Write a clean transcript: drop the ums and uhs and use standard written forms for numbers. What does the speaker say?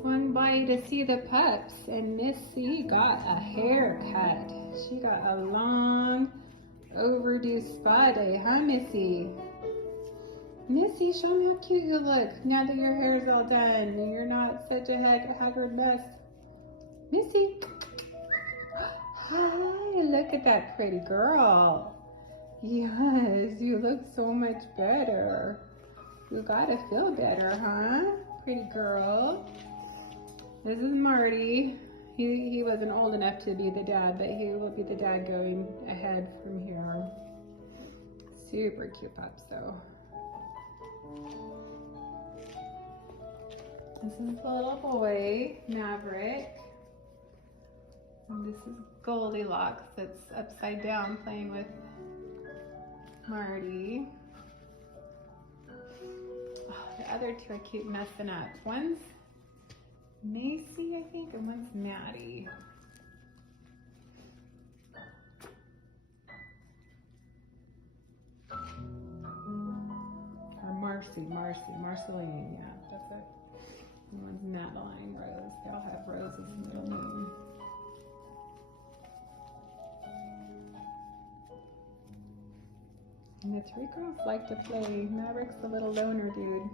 swung by to see the pups, and Missy got a haircut. She got a long overdue spa day, huh, Missy? Missy, show me how cute you look now that your hair's all done and you're not such a haggard mess. Missy, hi, look at that pretty girl. Yes, you look so much better. You gotta feel better, huh? Pretty girl. This is Marty. He wasn't old enough to be the dad, but he will be the dad going ahead from here. Super cute pups though. This is the little boy, Maverick. And this is Goldilocks that's upside down playing with Marty. Oh, the other two I keep messing up. One's Macy, I think, and one's Maddie. Or Marceline, yeah, that's it. And one's Madeline Rose. They all have Rose as a middle name. And the three girls like to play. Maverick's the little loner dude.